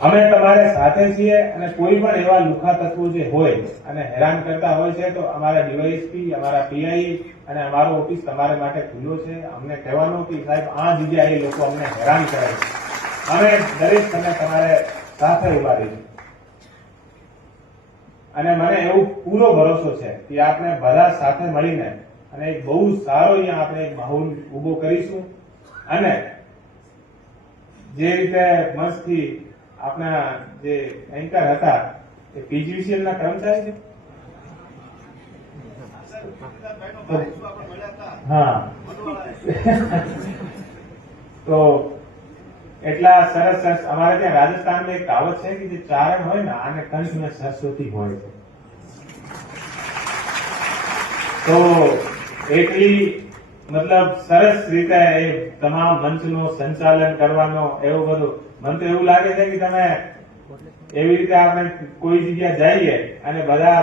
અમે તમારે સાથે છીએ અને કોઈ પણ એવા લુખા તત્વો જે હોય અને હેરાન કરતા હોય છે તો અમારા ડીવાયએસપી, અમારા પીઆઈ અને અમારો ઓફિસ તમારા માટે ખુલ્લો છે. અમને કહેવાનું કે સાહેબ આ જગ્યાએ લોકો અમને હેરાન કરે છે, અમે દરેક સમય તમારે સાથે ઉભા રહીશું. અને મને એવું પૂરો ભરોસો છે કે આપણે બધા સાથે મળીને અને એક બહુ સારો અહીંયા આપણે એક માહોલ ઉભો કરીશું. અને જે રીતે મસ્તથી આપણા જે એન્કર હતા એ પીજીવીસીએલ ના કર્મચારી છે. હા તો એટલા સરસ અમારે ત્યાં રાજસ્થાનમાં એક કહાવત છે કે જે ચારણ હોય ને આને કંઠ में सरस्वती હોય છે. તો એટલી મતલબ સરસ રીતે એ તમામ મંચનું સંચાલન કરવાનો એવું બધું મને તો એવું લાગે છે કે તમે એવી રીતે આપણે કોઈ જગ્યા જઈએ અને બધા